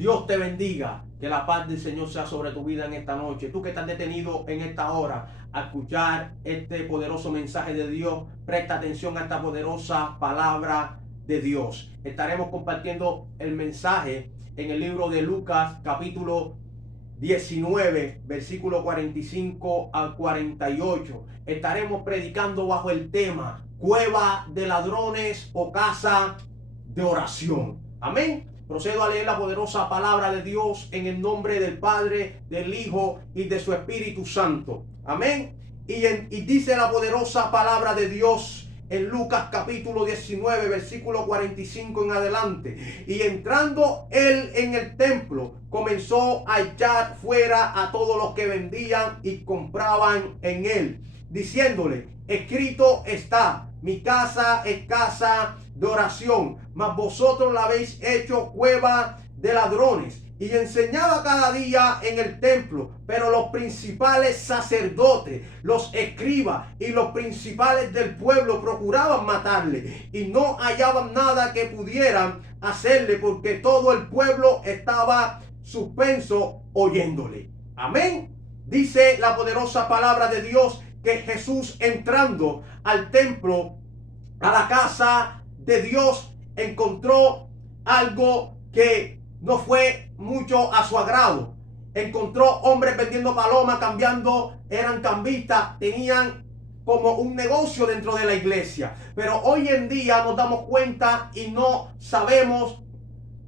Dios te bendiga. Que la paz del Señor sea sobre tu vida en esta noche. Tú que estás detenido en esta hora a escuchar este poderoso mensaje de Dios, presta atención a esta poderosa palabra de Dios. Estaremos compartiendo el mensaje en el libro de Lucas, capítulo 19, versículo 45 al 48. Estaremos predicando bajo el tema cueva de ladrones o casa de oración. Amén. Procedo a leer la poderosa palabra de Dios en el nombre del Padre, del Hijo y de su Espíritu Santo. Amén. Y dice la poderosa palabra de Dios en Lucas capítulo 19, versículo 45 en adelante. Y entrando él en el templo, comenzó a echar fuera a todos los que vendían y compraban en él, diciéndole: escrito está, mi casa es casa de oración, mas vosotros la habéis hecho cueva de ladrones. Y enseñaba cada día en el templo, pero los principales sacerdotes, los escribas y los principales del pueblo procuraban matarle, y no hallaban nada que pudieran hacerle, porque todo el pueblo estaba suspenso oyéndole. Amén. Dice la poderosa palabra de Dios que Jesús, entrando al templo, a la casa de Dios, encontró algo que no fue mucho a su agrado. Encontró hombres vendiendo palomas, eran cambistas, tenían como un negocio dentro de la iglesia. Pero hoy en día nos damos cuenta y no sabemos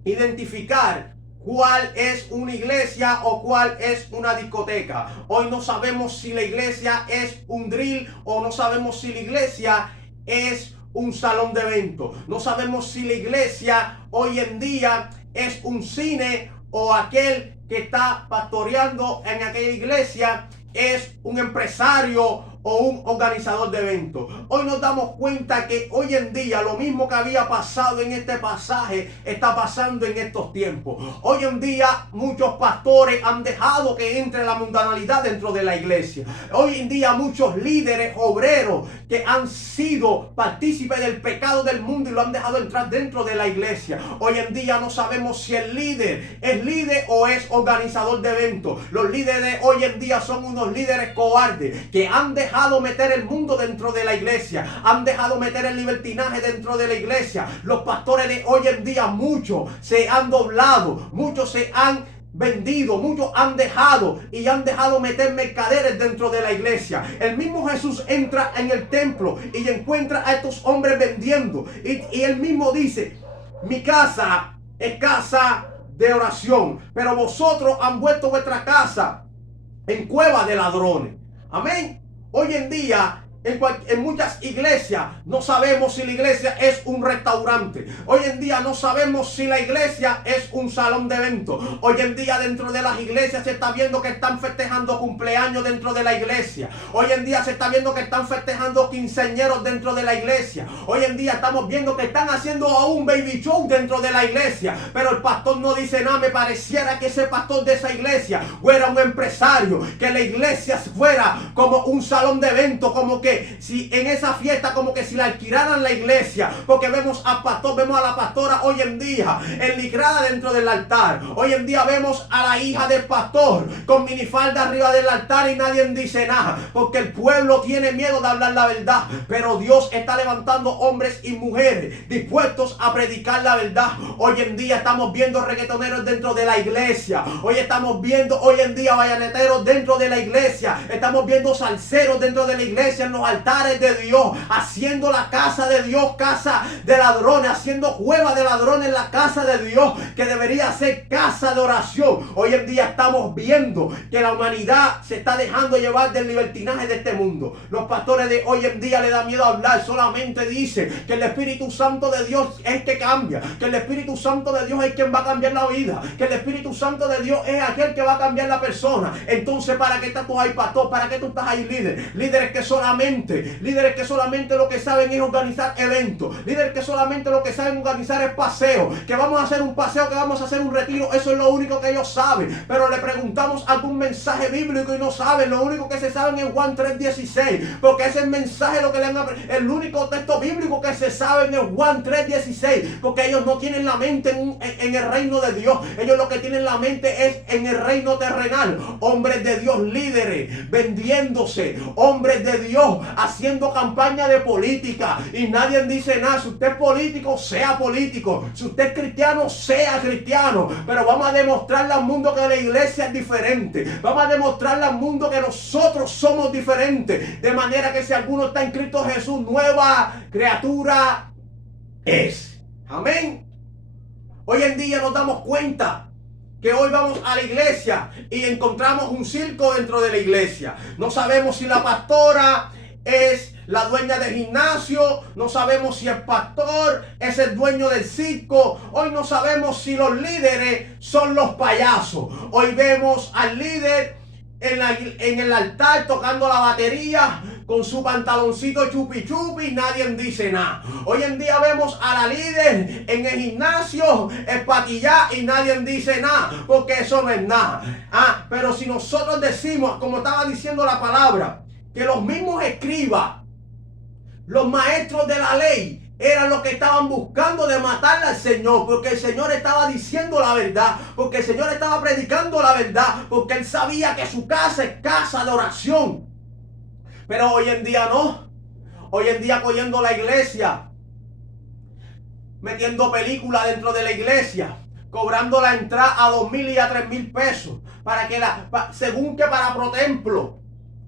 identificar cuál es una iglesia o cuál es una discoteca. Hoy no sabemos si la iglesia es un drill o no sabemos si la iglesia es un salón de eventos. No sabemos si la iglesia hoy en día es un cine o aquel que está pastoreando en aquella iglesia es un empresario o un organizador de eventos. Hoy nos damos cuenta que hoy en día lo mismo que había pasado en este pasaje está pasando en estos tiempos. Hoy en día muchos pastores han dejado que entre la mundanalidad dentro de la iglesia. Hoy en día muchos líderes obreros que han sido partícipes del pecado del mundo y lo han dejado entrar dentro de la iglesia. Hoy en día no sabemos si el líder es líder o es organizador de eventos. Los líderes de hoy en día son unos líderes cobardes que han dejado meter el mundo dentro de la iglesia, han dejado meter el libertinaje dentro de la iglesia. Los pastores de hoy en día, muchos se han doblado, muchos se han vendido, muchos han dejado meter mercaderes dentro de la iglesia. El mismo Jesús entra en el templo y encuentra a estos hombres vendiendo, y él mismo dice: mi casa es casa de oración, pero vosotros han vuelto vuestra casa en cueva de ladrones. Amén. Hoy en día en muchas iglesias no sabemos si la iglesia es un restaurante. Hoy en día no sabemos si la iglesia es un salón de eventos. Hoy en día dentro de las iglesias se está viendo que están festejando cumpleaños dentro de la iglesia. Hoy en día se está viendo que están festejando quinceañeros dentro de la iglesia. Hoy en día estamos viendo que están haciendo un baby show dentro de la iglesia. Pero el pastor no dice nada. Me pareciera que ese pastor de esa iglesia fuera un empresario, que la iglesia fuera como un salón de eventos, como que si en esa fiesta como que si la alquilaran la iglesia, porque vemos al pastor, vemos a la pastora hoy en día enlicrada dentro del altar. Hoy en día vemos a la hija del pastor con minifalda arriba del altar y nadie dice nada, porque el pueblo tiene miedo de hablar la verdad. Pero Dios está levantando hombres y mujeres dispuestos a predicar la verdad. Hoy en día estamos viendo reggaetoneros dentro de la iglesia. Hoy en día bayaneteros dentro de la iglesia. Estamos viendo salseros dentro de la iglesia, en los altares de Dios, haciendo la casa de Dios casa de ladrones, haciendo cueva de ladrones en la casa de Dios, que debería ser casa de oración. Hoy en día estamos viendo que la humanidad se está dejando llevar del libertinaje de este mundo. Los pastores de hoy en día le da miedo hablar, solamente dice que el Espíritu Santo de Dios es el que cambia, que el Espíritu Santo de Dios es quien va a cambiar la vida, que el Espíritu Santo de Dios es aquel que va a cambiar la persona. Entonces, ¿para qué estás tú ahí, pastor? ¿Para qué tú estás ahí, líder? Líderes que solamente solamente, líderes que solamente lo que saben es organizar eventos, líderes que solamente lo que saben organizar es paseo, que vamos a hacer un paseo, que vamos a hacer un retiro, eso es lo único que ellos saben. Pero le preguntamos algún mensaje bíblico y no saben, lo único que se saben es Juan 3:16, porque ese mensaje lo que le han aprendido, el único texto bíblico que se sabe es Juan 3:16, porque ellos no tienen la mente en el reino de Dios, ellos lo que tienen la mente es en el reino terrenal. Hombres de Dios, líderes, vendiéndose, hombres de Dios, haciendo campaña de política y nadie dice nada. Si usted es político, sea político. Si usted es cristiano, sea cristiano. Pero vamos a demostrarle al mundo que la iglesia es diferente. Vamos a demostrarle al mundo que nosotros somos diferentes. De manera que si alguno está en Cristo Jesús, nueva criatura es. Amén. Hoy en día nos damos cuenta que hoy vamos a la iglesia y encontramos un circo dentro de la iglesia. No sabemos si la pastora es la dueña del gimnasio, no sabemos si el pastor es el dueño del circo, hoy no sabemos si los líderes son los payasos. Hoy vemos al líder en el altar tocando la batería con su pantaloncito chupi chupi y nadie dice nada. Hoy en día vemos a la líder en el gimnasio espatillar y nadie dice nada, porque eso no es nada. Pero si nosotros decimos, como estaba diciendo la palabra, que los mismos escribas, los maestros de la ley, eran los que estaban buscando de matarle al Señor, porque el Señor estaba diciendo la verdad, porque el Señor estaba predicando la verdad, porque Él sabía que su casa es casa de oración. Pero hoy en día no. Hoy en día cogiendo la iglesia, metiendo películas dentro de la iglesia, cobrando la entrada a 2,000 y a 3,000 pesos, para que según que para ProTemplo.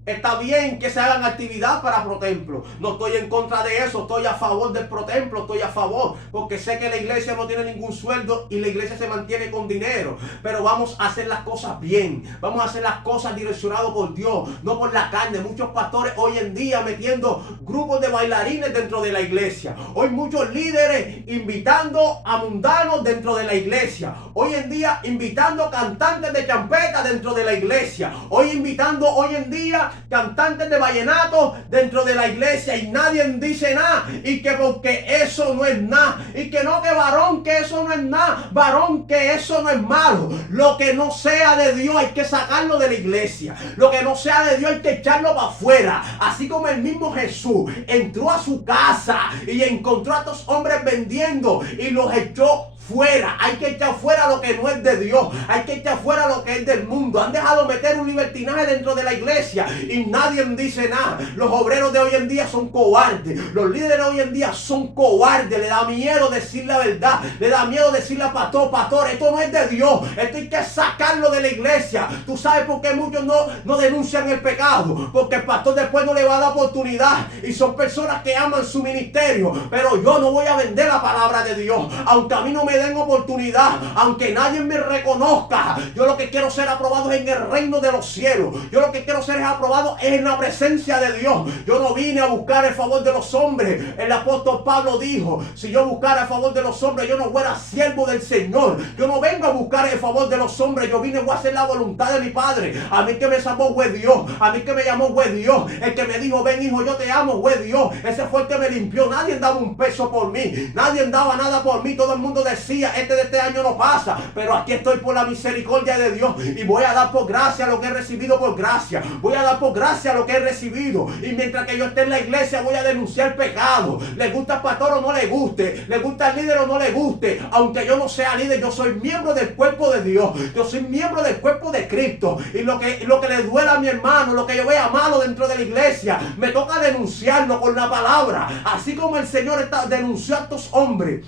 Está bien que se hagan actividad para ProTemplo. No estoy en contra de eso. Estoy a favor del ProTemplo. Estoy a favor. Porque sé que la iglesia no tiene ningún sueldo y la iglesia se mantiene con dinero. Pero vamos a hacer las cosas bien. Vamos a hacer las cosas direccionadas por Dios, no por la carne. Muchos pastores hoy en día metiendo grupos de bailarines dentro de la iglesia. Hoy muchos líderes invitando a mundanos dentro de la iglesia. Hoy en día invitando cantantes de champeta dentro de la iglesia. Hoy en día cantantes de vallenato dentro de la iglesia y nadie dice nada, y que porque eso no es nada, y que no, que varón, que eso no es nada, varón, que eso no es malo. Lo que no sea de Dios hay que sacarlo de la iglesia, lo que no sea de Dios hay que echarlo para afuera. Así como el mismo Jesús entró a su casa y encontró a estos hombres vendiendo y los echó fuera. Hay que echar fuera lo que no es de Dios. Hay que echar fuera lo que es del mundo. Han dejado meter un libertinaje dentro de la iglesia y nadie dice nada. Los obreros de hoy en día son cobardes. Los líderes de hoy en día son cobardes. Le da miedo decir la verdad. Le da miedo decirle al pastor, pastor, esto no es de Dios. Esto hay que sacarlo de la iglesia. Tú sabes por qué muchos no denuncian el pecado. Porque el pastor después no le va a dar oportunidad. Y son personas que aman su ministerio. Pero yo no voy a vender la palabra de Dios. Aunque a mí no me den oportunidad, aunque nadie me reconozca, yo lo que quiero ser aprobado es en el reino de los cielos. Yo lo que quiero ser es aprobado en la presencia de Dios. Yo no vine a buscar el favor de los hombres. El apóstol Pablo dijo, si yo buscara el favor de los hombres, yo no fuera siervo del Señor. Yo no vengo a buscar el favor de los hombres, yo vine a hacer la voluntad de mi Padre. A mí que me salvó fue Dios, a mí que me llamó fue Dios, el que me dijo, ven hijo, yo te amo fue Dios. Ese fue el que me limpió. Nadie daba un peso por mí, nadie daba nada por mí. Todo el mundo decía, este de este año no pasa, pero aquí estoy por la misericordia de Dios y voy a dar por gracia lo que he recibido por gracia. Voy a dar por gracia lo que he recibido, y mientras que yo esté en la iglesia voy a denunciar pecado. Le gusta al pastor o no le guste, le gusta al líder o no le guste, aunque yo no sea líder, yo soy miembro del cuerpo de Dios, yo soy miembro del cuerpo de Cristo, y lo que le duela a mi hermano, lo que yo vea malo dentro de la iglesia, me toca denunciarlo con la palabra. Así como el Señor denunció a estos hombres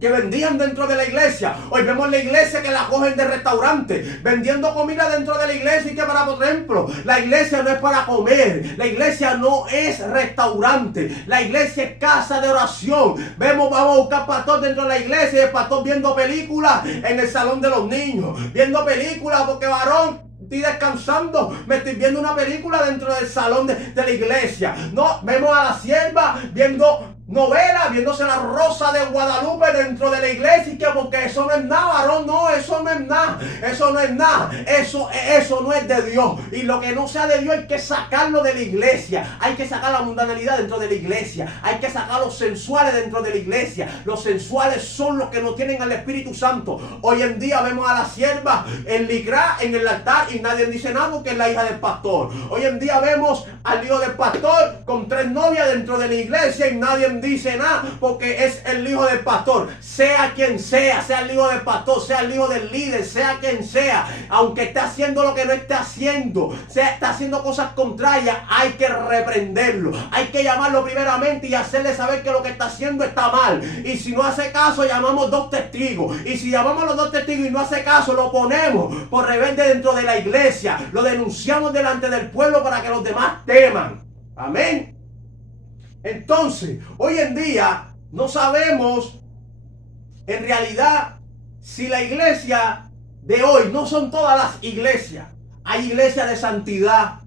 que vendían dentro de la iglesia. Hoy vemos la iglesia que la cogen de restaurante, vendiendo comida dentro de la iglesia, y que para ejemplo, la iglesia no es para comer, la iglesia no es restaurante, la iglesia es casa de oración. Vamos a buscar pastor dentro de la iglesia y el pastor viendo películas en el salón de los niños, viendo películas porque varón, estoy descansando, me estoy viendo una película dentro del salón de la iglesia. No, vemos a la sierva viendo novela, viéndose la Rosa de Guadalupe dentro de la iglesia, y que porque eso no es nada, varón, no, eso no es nada, eso no es nada, eso no es de Dios. Y lo que no sea de Dios hay que sacarlo de la iglesia, hay que sacar la mundanalidad dentro de la iglesia, hay que sacar los sensuales dentro de la iglesia. Los sensuales son los que no tienen al Espíritu Santo. Hoy en día vemos a la sierva en licra en el altar y nadie dice nada porque es la hija del pastor. Hoy en día vemos al hijo del pastor con 3 novias dentro de la iglesia y nadie dice nada porque es el hijo del pastor. Sea quien sea el hijo del pastor, sea el hijo del líder, sea quien sea, aunque esté haciendo lo que no esté haciendo, está haciendo cosas contrarias, hay que reprenderlo, hay que llamarlo primeramente y hacerle saber que lo que está haciendo está mal. Y si no hace caso, llamamos 2 testigos, y si llamamos a los 2 testigos y no hace caso, lo ponemos por rebelde dentro de la iglesia, lo denunciamos delante del pueblo para que los demás teman. Amén. Entonces, hoy en día no sabemos en realidad si la iglesia de hoy, no son todas las iglesias, hay iglesias de santidad.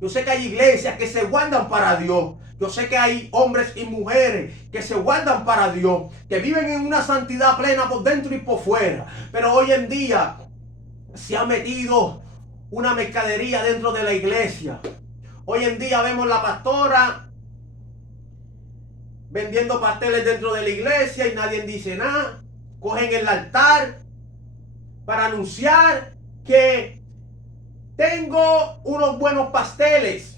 Yo sé que hay iglesias que se guardan para Dios. Yo sé que hay hombres y mujeres que se guardan para Dios, que viven en una santidad plena por dentro y por fuera. Pero hoy en día se ha metido una mercadería dentro de la iglesia. Hoy en día vemos la pastora vendiendo pasteles dentro de la iglesia y nadie dice nada. Cogen el altar para anunciar que tengo unos buenos pasteles,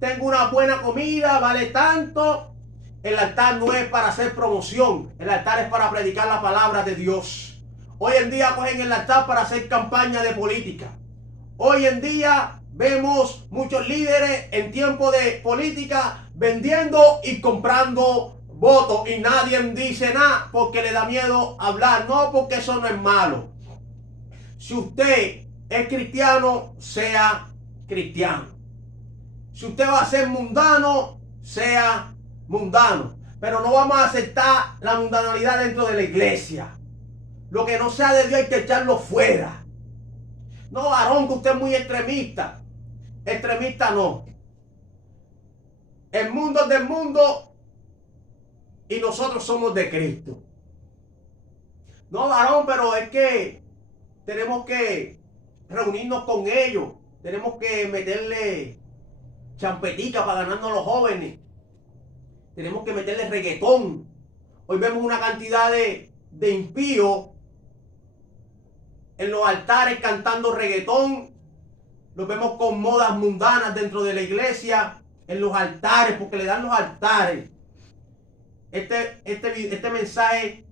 tengo una buena comida, vale tanto. El altar no es para hacer promoción, el altar es para predicar la palabra de Dios. Hoy en día cogen el altar para hacer campaña de política. Hoy en día vemos muchos líderes en tiempo de política vendiendo y comprando votos y nadie dice nada porque le da miedo hablar. No, porque eso no es malo. Si usted es cristiano, sea cristiano. Si usted va a ser mundano, sea mundano. Pero no vamos a aceptar la mundanalidad dentro de la iglesia. Lo que no sea de Dios hay que echarlo fuera. No, varón, que usted es muy extremista. Extremista no. El mundo es del mundo y nosotros somos de Cristo. No, varón, pero es que tenemos que reunirnos con ellos. Tenemos que meterle champetica para ganarnos a los jóvenes. Tenemos que meterle reggaetón. Hoy vemos una cantidad de impíos en los altares cantando reggaetón. Los vemos con modas mundanas dentro de la iglesia, en los altares, porque le dan los altares. Este mensaje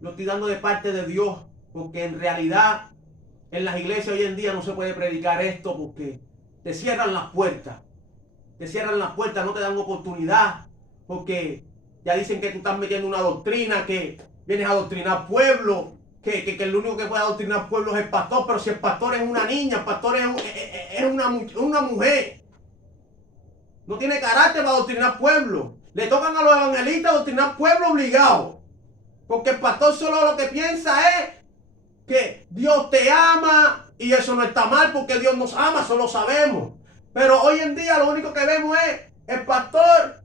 lo estoy dando de parte de Dios, porque en realidad en las iglesias hoy en día no se puede predicar esto porque te cierran las puertas. Te cierran las puertas, no te dan oportunidad, porque ya dicen que tú estás metiendo una doctrina, que vienes a adoctrinar pueblo, que el único que puede adoctrinar pueblos es el pastor. Pero si el pastor es una niña, el pastor es una mujer, no tiene carácter para adoctrinar pueblo. Le tocan a los evangelistas adoctrinar pueblo obligado, porque el pastor solo lo que piensa es que Dios te ama, y eso no está mal porque Dios nos ama, eso lo sabemos. Pero hoy en día lo único que vemos es el pastor,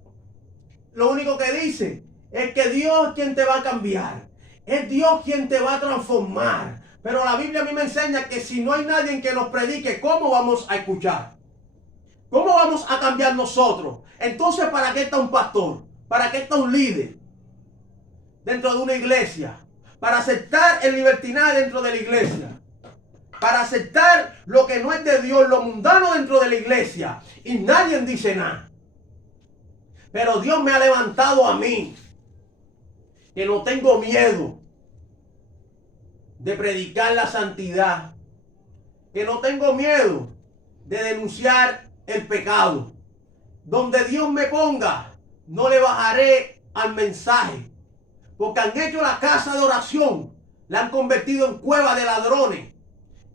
lo único que dice es que Dios es quien te va a cambiar. Es Dios quien te va a transformar. Pero la Biblia a mí me enseña que si no hay nadie que nos predique, ¿cómo vamos a escuchar? ¿Cómo vamos a cambiar nosotros? Entonces, ¿para qué está un pastor? ¿Para qué está un líder dentro de una iglesia? Para aceptar el libertinaje dentro de la iglesia. Para aceptar lo que no es de Dios, lo mundano dentro de la iglesia. Y nadie dice nada. Pero Dios me ha levantado a mí, que no tengo miedo de predicar la santidad, que no tengo miedo de denunciar el pecado. Donde Dios me ponga, no le bajaré al mensaje, porque han hecho la casa de oración, la han convertido en cueva de ladrones,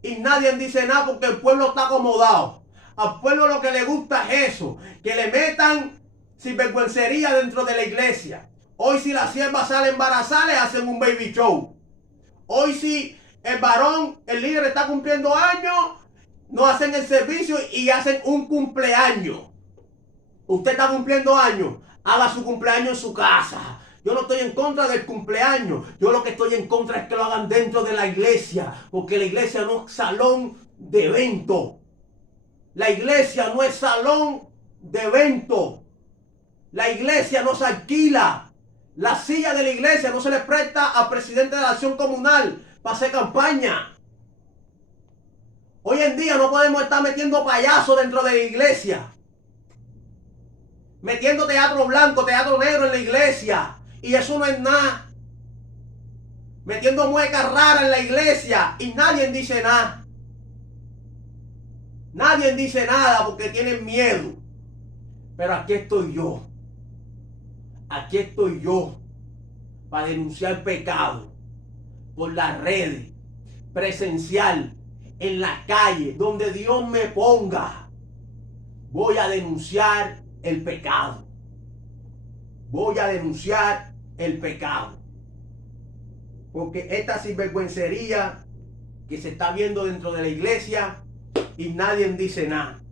y nadie dice nada porque el pueblo está acomodado. Al pueblo lo que le gusta es eso, que le metan sinvergüencería dentro de la iglesia. Hoy si la sierva sale embarazada, le hacen un baby show. Hoy si el varón, el líder está cumpliendo años, no hacen el servicio y hacen un cumpleaños. Usted está cumpliendo años, haga su cumpleaños en su casa. Yo no estoy en contra del cumpleaños. Yo lo que estoy en contra es que lo hagan dentro de la iglesia. Porque la iglesia no es salón de evento. La iglesia no es salón de evento. La iglesia no se alquila. La silla de la iglesia no se le presta al presidente de la acción comunal para hacer campaña. Hoy en día no podemos estar metiendo payasos dentro de la iglesia. Metiendo teatro blanco, teatro negro en la iglesia. Y eso no es nada. Metiendo muecas raras en la iglesia y nadie dice nada. Nadie dice nada porque tienen miedo. Pero aquí estoy yo. Aquí estoy yo para denunciar pecado por las redes, presencial, en la calle, donde Dios me ponga. Voy a denunciar el pecado. Voy a denunciar el pecado. Porque esta sinvergüencería que se está viendo dentro de la iglesia y nadie dice nada.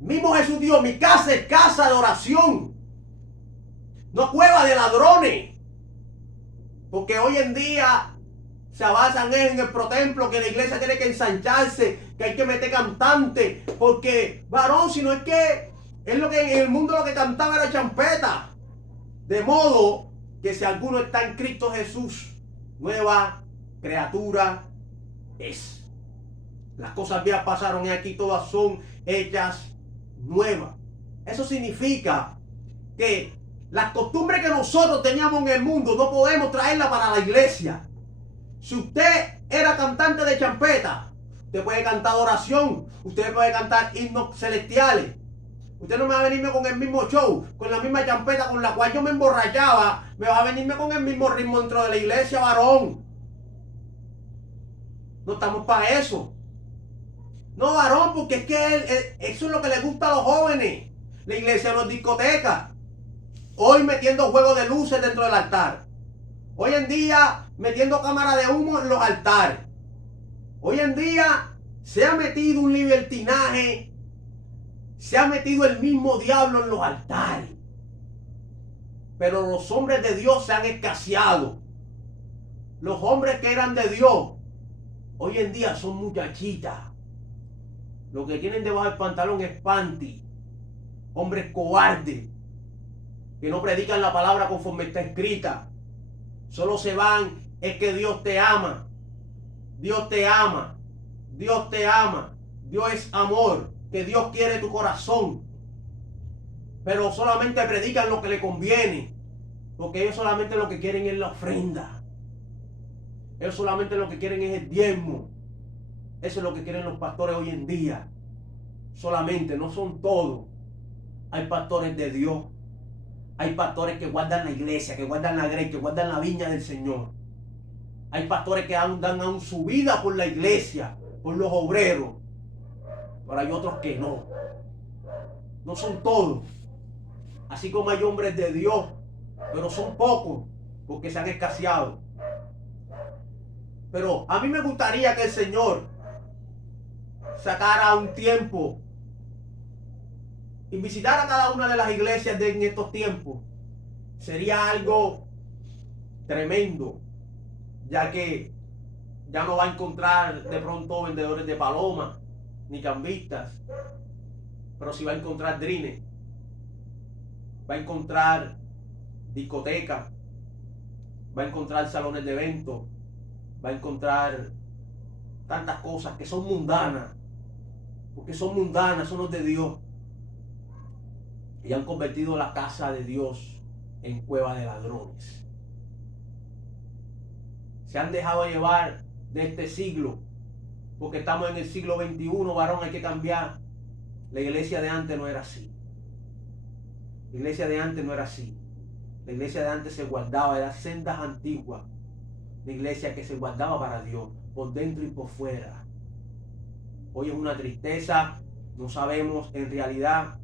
Mismo Jesús dijo, mi casa es casa de oración, no cueva de ladrones. Porque hoy en día se basan en el protemplo, que la iglesia tiene que ensancharse, que hay que meter cantante. Porque, varón, si no es que es lo que en el mundo lo que cantaba era champeta. De modo que si alguno está en Cristo Jesús, nueva criatura es. Las cosas viejas pasaron y aquí todas son hechas nuevas. Eso significa que las costumbres que nosotros teníamos en el mundo no podemos traerlas para la iglesia. Si usted era cantante de champeta, usted puede cantar oración, usted puede cantar himnos celestiales. Usted no me va a venirme con el mismo show, con la misma champeta con la cual yo me emborrachaba, me va a venirme con el mismo ritmo dentro de la iglesia, varón. No estamos para eso. No, varón, porque es que eso es lo que le gusta a los jóvenes. La iglesia no es discoteca. Hoy metiendo juegos de luces dentro del altar. Hoy en día metiendo cámaras de humo en los altares. Hoy en día se ha metido un libertinaje. Se ha metido el mismo diablo en los altares. Pero los hombres de Dios se han escaseado. Los hombres que eran de Dios hoy en día son muchachitas. Lo que tienen debajo del pantalón es panty. Hombres cobardes que no predican la palabra conforme está escrita. Solo se van, es que Dios te ama. Dios te ama. Dios te ama. Dios es amor. Que Dios quiere tu corazón. Pero solamente predican lo que le conviene. Porque ellos solamente lo que quieren es la ofrenda. Ellos solamente lo que quieren es el diezmo. Eso es lo que quieren los pastores hoy en día. Solamente, no son todos. Hay pastores de Dios. Hay pastores que guardan la iglesia, que guardan la grey, que guardan la viña del Señor. Hay pastores que dan aún su vida por la iglesia, por los obreros. Pero hay otros que no. No son todos. Así como hay hombres de Dios, pero son pocos, porque se han escaseado. Pero a mí me gustaría que el Señor sacara un tiempo y visitara cada una de las iglesias en estos tiempos. Sería algo tremendo, ya que ya no va a encontrar de pronto vendedores de palomas ni cambistas, pero sí va a encontrar drines, va a encontrar discotecas, va a encontrar salones de eventos, va a encontrar tantas cosas que son mundanas, porque son mundanas, son los de Dios, y han convertido la casa de Dios en cueva de ladrones. Se han dejado llevar de este siglo, porque estamos en el siglo XXI, varón, hay que cambiar. La iglesia de antes no era así. La iglesia de antes no era así. La iglesia de antes se guardaba, eran sendas antiguas. La iglesia que se guardaba para Dios, por dentro y por fuera. Hoy es una tristeza, no sabemos en realidad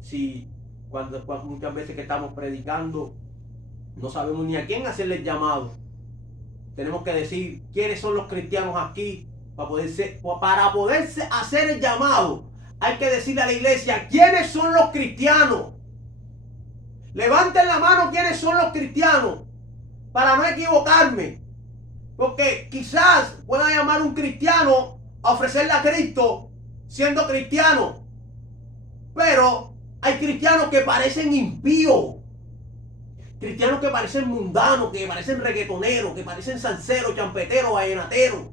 si cuando muchas veces que estamos predicando, no sabemos ni a quién hacerle el llamado. Tenemos que decir quiénes son los cristianos aquí para poderse hacer el llamado. Hay que decirle a la iglesia quiénes son los cristianos. Levanten la mano quienes son los cristianos, para no equivocarme. Porque quizás pueda llamar un cristiano a ofrecerle a Cristo siendo cristiano. Pero hay cristianos que parecen impíos. Cristianos que parecen mundanos, que parecen reggaetoneros, que parecen salseros, champeteros, vallenateros.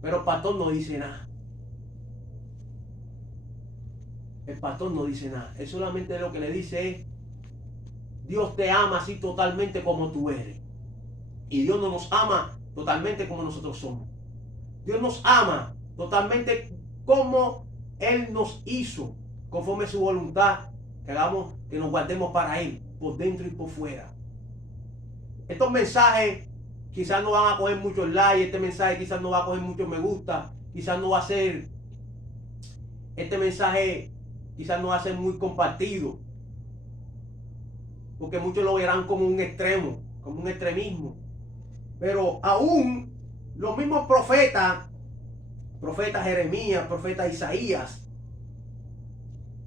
Pero el pastor no dice nada. El pastor no dice nada. Él solamente lo que le dice es: Dios te ama así totalmente como tú eres. Y Dios no nos ama totalmente como nosotros somos. Dios nos ama totalmente como Él nos hizo, conforme a su voluntad, que hagamos, que nos guardemos para Él, por dentro y por fuera. Estos mensajes quizás no van a coger muchos likes, este mensaje quizás no va a coger muchos me gusta, quizás no va a ser, este mensaje quizás no va a ser muy compartido, porque muchos lo verán como un extremo, como un extremismo. Pero aún los mismos profeta Jeremías, profeta Isaías,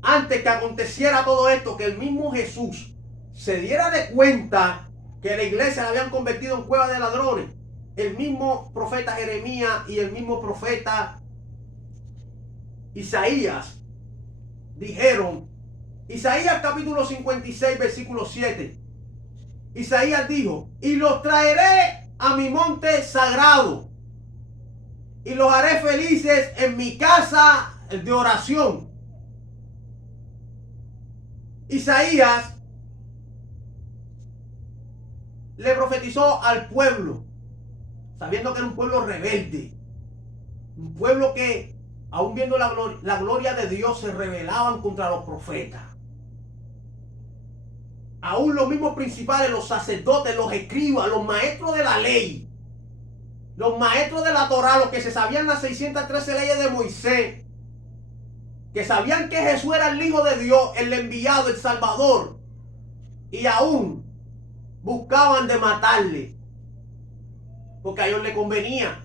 antes que aconteciera todo esto, que el mismo Jesús se diera de cuenta que la iglesia la habían convertido en cueva de ladrones, el mismo profeta Jeremías y el mismo profeta Isaías dijeron, Isaías capítulo 56 versículo 7, Isaías dijo: y los traeré a mi monte sagrado y los haré felices en mi casa de oración. Isaías le profetizó al pueblo, sabiendo que era un pueblo rebelde, un pueblo que, aún viendo la gloria de Dios, se rebelaban contra los profetas. Aún los mismos principales, los sacerdotes, los escribas, los maestros de la ley, los maestros de la Torá, los que se sabían las 613 leyes de Moisés, que sabían que Jesús era el Hijo de Dios, el enviado, el Salvador, y aún buscaban de matarle, porque a ellos les convenía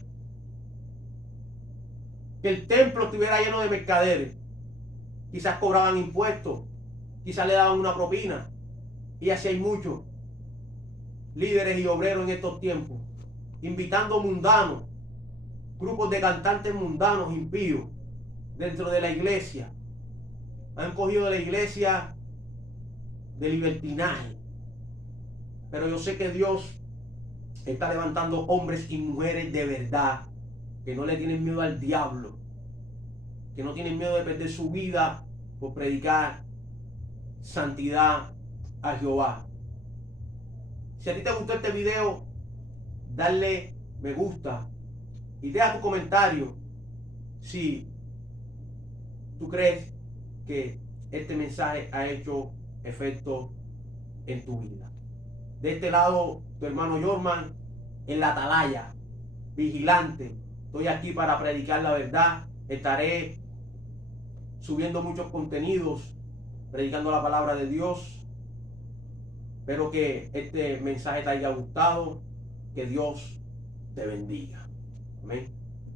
que el templo estuviera lleno de mercaderes. Quizás cobraban impuestos, quizás le daban una propina, y así hay muchos líderes y obreros en estos tiempos, invitando mundanos, grupos de cantantes mundanos, impíos, dentro de la iglesia. Han cogido la iglesia de libertinaje. Pero yo sé que Dios está levantando hombres y mujeres de verdad, que no le tienen miedo al diablo, que no tienen miedo de perder su vida por predicar santidad a Jehová. Si a ti te gustó este video, dale me gusta y deja tu comentario si tú crees que este mensaje ha hecho efecto en tu vida. De este lado, tu hermano Jorman, en la atalaya, vigilante. Estoy aquí para predicar la verdad. Estaré subiendo muchos contenidos, predicando la palabra de Dios. Espero que este mensaje te haya gustado. Que Dios te bendiga. Amén.